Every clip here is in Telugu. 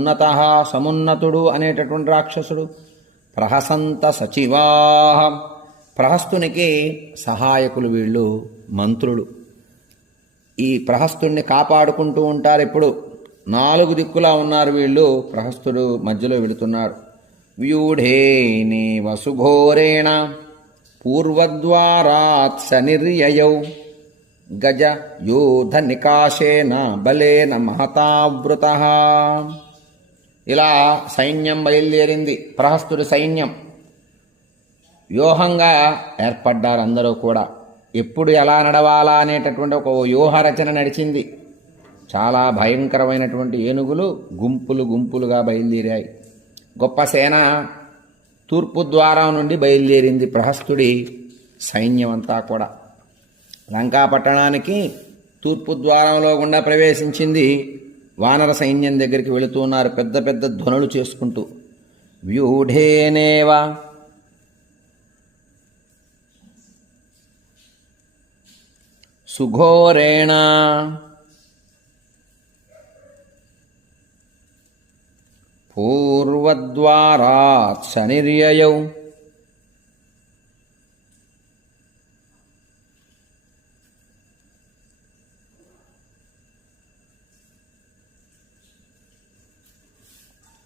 ఉన్నత సమున్నతుడు అనేటటువంటి రాక్షసుడు. ప్రహసంత సచివా. ప్రహస్తునికి సహాయకులు వీళ్ళు మంత్రులు. ఈ ప్రహస్తుణ్ణి కాపాడుకుంటూ ఉంటారు ఎప్పుడు. నాలుగు దిక్కులా ఉన్నారు వీళ్ళు ప్రహస్తుడు మధ్యలో వెళుతున్నాడు వ్యూఢేని వసుఘోరేణ పూర్వద్వారాత్ సనిర్యయౌ. గజ యూధ నికాశేన బలేన మహతావృత. ఇలా సైన్యం బయలుదేరింది. ప్రహస్తుడి సైన్యం. వ్యూహంగా ఏర్పడ్డారు అందరూ కూడా. ఎప్పుడు ఎలా నడవాలా అనేటటువంటి ఒక వ్యూహ రచన నడిచింది. చాలా భయంకరమైనటువంటి ఏనుగులు గుంపులు గుంపులుగా బయలుదేరాయి. గొప్ప సేన తూర్పు ద్వారం నుండి బయలుదేరింది ప్రహస్తుడి సైన్యం అంతా కూడా. లంకా పట్టణానికి తూర్పు ద్వారంలో గుండా ప్రవేశించింది వానర సైన్యం దగ్గరికి వెళుతున్నారు పెద్ద పెద్ద ధ్వనులు చేసుకుంటూ. వ్యూఢేనేవా. సుఘోరేణ. పూర్వద్వారాత్ శనిర్యయౌ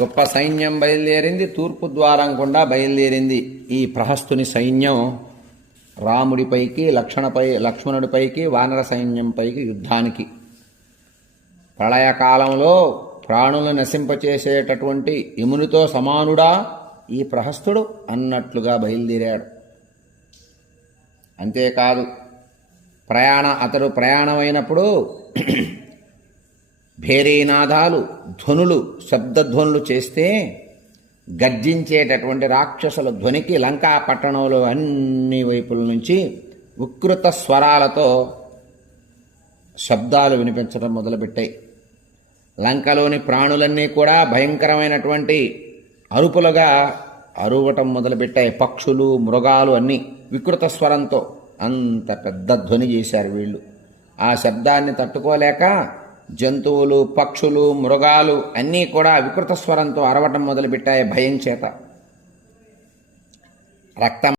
గొప్ప సైన్యం బయలుదేరింది తూర్పు ద్వారం గుండా బయలుదేరింది. ఈ ప్రహస్తుని సైన్యం రాముడిపైకి లక్ష్మణపై లక్ష్మణుడిపైకి వానర సైన్యంపైకి యుద్ధానికి. ప్రళయకాలంలో ప్రాణులను నశింపచేసేటటువంటి ఇమునితో సమానుడా ఈ ప్రహస్తుడు అన్నట్లుగా బయలుదేరాడు. అంతేకాదు ప్రయాణ అతడు ప్రయాణమైనప్పుడు భేరీనాదాలు ధ్వనులు శబ్దధ్వనులు చేస్తే గర్జించేటటువంటి రాక్షసుల ధ్వనికి లంకా పట్టణంలో అన్ని వైపుల నుంచి వికృత స్వరాలతో శబ్దాలు వినిపించడం మొదలుపెట్టాయి. లంకలోని ప్రాణులన్నీ కూడా భయంకరమైనటువంటి అరుపులుగా అరువటం మొదలుపెట్టాయి. పక్షులు మృగాలు అన్నీ వికృత స్వరంతో అంత పెద్ద ధ్వని చేశారు వీళ్ళు. ఆ శబ్దాన్ని తట్టుకోలేక జంతువులు పక్షులు మృగాలు అన్నీ కూడా వికృత స్వరంతో అరవటం మొదలుపెట్టాయి భయం చేత. రక్తం